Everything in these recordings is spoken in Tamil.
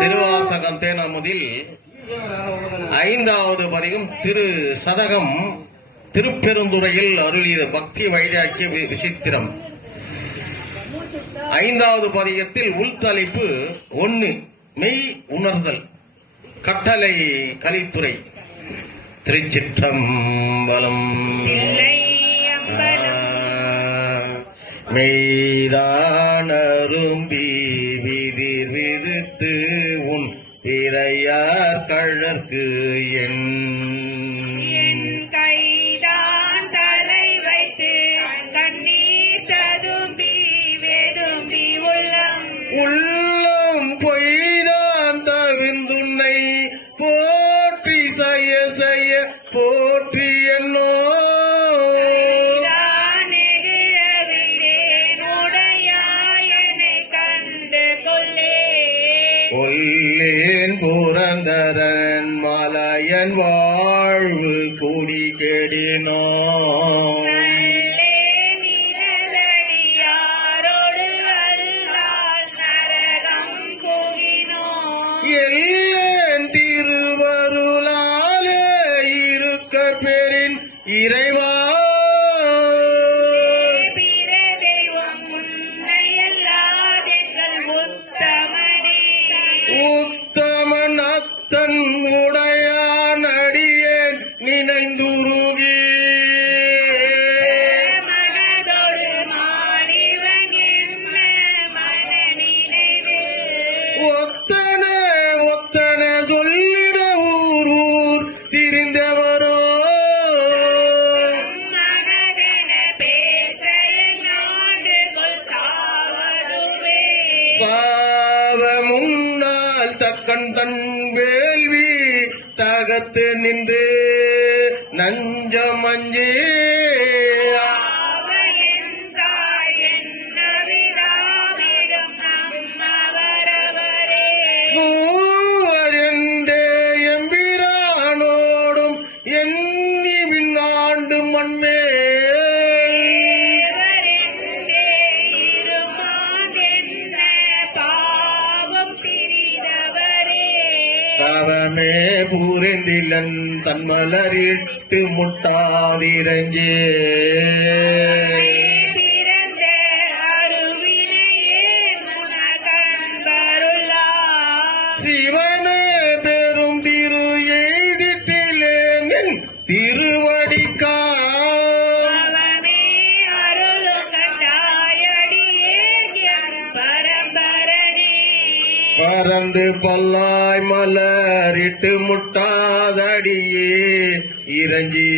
திருவாசகம் தேனமுதில் ஐந்தாவது பதிகம் திரு சதகம் திருப்பெருந்துறையில் அருளிய பக்தி வைராக்கிய வி- விசித்திரம். ஐந்தாவது பதிகத்தில் உள்தலைப்பு ஒன்னு மெய் உணர்தல் கட்டளை கலித்துறை. திருச்சிற்றம்பலம். மெய்தானரும்பி விதிர் விதித்து உன் இறையார் கழற்கு என். கைதான் தலை வைத்து கண்ணீர் ததும்பி வெதும்பி உள்ளம். உள்ளம் பொய்தான் தவிர்ந்துன்னை போற்றி செய்ய செய்ய போற்றி கொல்லேன் புரந்தரன் மலையன் வாழ்வு குடி கெடினோ நல்லே உடையான் அடியேன் நினைந்துருகி ஒத்தன ஒத்தன சொல்லிட ஊர் திரிந்தவரோ. பாவ முன்னால் தக்கன் தன் தகத்து நின்று நஞ்சமஞ்சே புரிந்திலன் தன்மலரிட்டு முனகன்பருளா சிவனே பறந்து பல்லாய் மலரிட்டு முட்டாதடியே இறங்கி.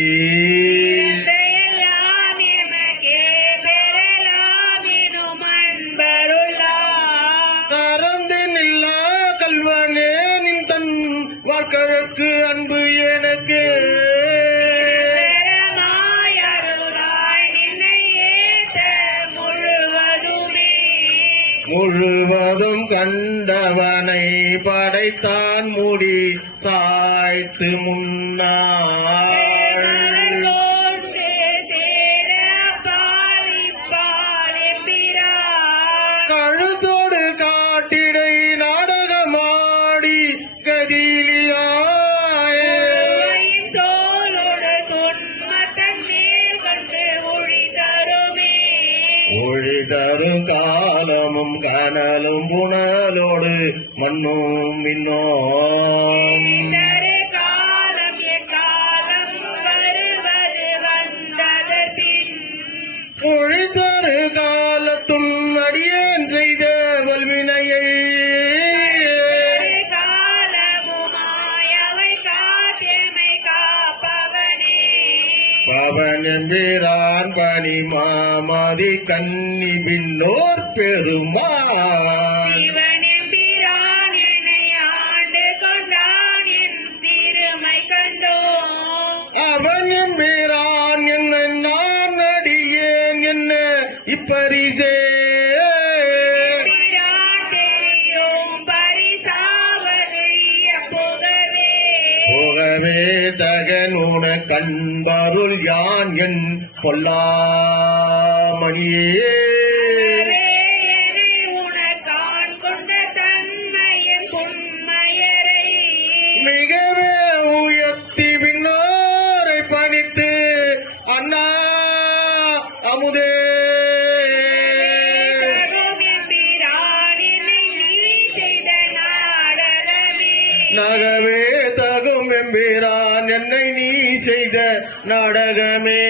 கறந்து நில்லா கல்வனே நின் தன் அன்பு எனக்கு. முழுவதும் கண்டவனை படைத்தான் முடி தாய்த்து முன்னா தரும் காலமும் கனலும் புனலோடு மண்ணும் மின்னோம். காலம் வருவது வந்ததற்பின் ஒழி பவன் என்றான் பணி மாமதி கன்னி பின்னோர் பெருமான் அவன் எம்பிரான் என்ன நான் அடியேன் என்ன? இப்பரிசே போன கண்பருள் யான் என் பொல்லாமணியே. மிகவே உயர்த்தி பின்னோரை பணித்து அண்ணா அமுதே. நகவே தகும் எம்பிரா எம்பிரான் என்னை நீ செய்த நாடகமே.